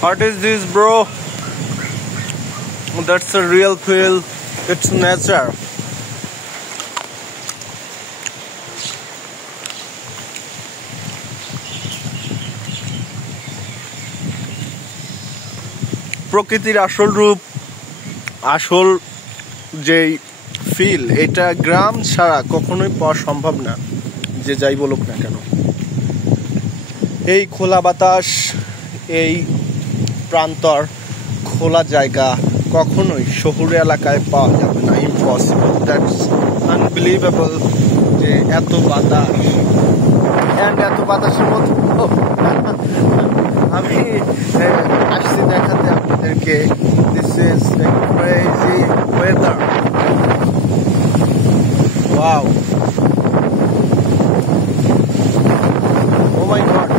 What is this, bro? That's a real feel. It's nature. প্রকৃতির আসল রূপ, আসল যেই ফিল, এটা গ্রাম ছাড়া কখনোই পাওয়া সম্ভব না, যে যাই বলুক না কেন। এই খোলা বাতাস, এই প্রান্তর খোলা জায়গা কখনোই শহুরে এলাকায় পাওয়া যাবে না। ইম্পসিবল, দ্যাটস আনবিলিভেবল যে এত বাতাস, অ্যান্ড এত বাতাসের মধ্যে আমি আসছি দেখাতে আপনাদেরকে। This is crazy weather. Wow, oh my god.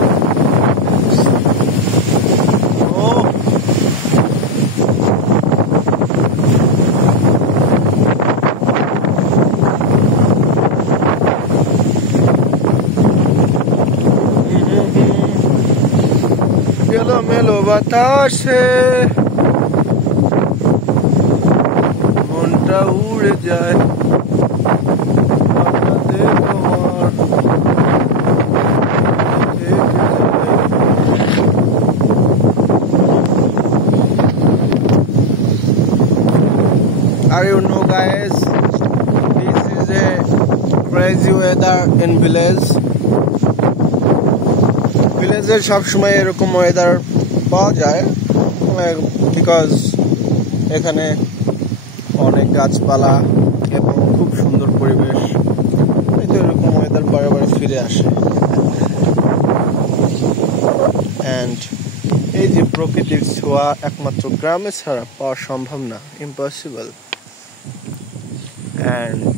মেলো বাতাসে মনটা উড়ে যায়। Are you know guys, this is a crazy weather in village. ভিলেজে সবসময় এরকম ওয়েদার পাওয়া যায়, বিকজ এখানে অনেক গাছপালা এবং খুব সুন্দর পরিবেশ। তো এরকম ওয়েদার বারে বারে ফিরে আসে। অ্যান্ড এই যে প্রকৃতির ছোঁয়া একমাত্র গ্রামে ছাড়া পাওয়া সম্ভব না, impossible. And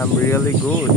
I'm really good.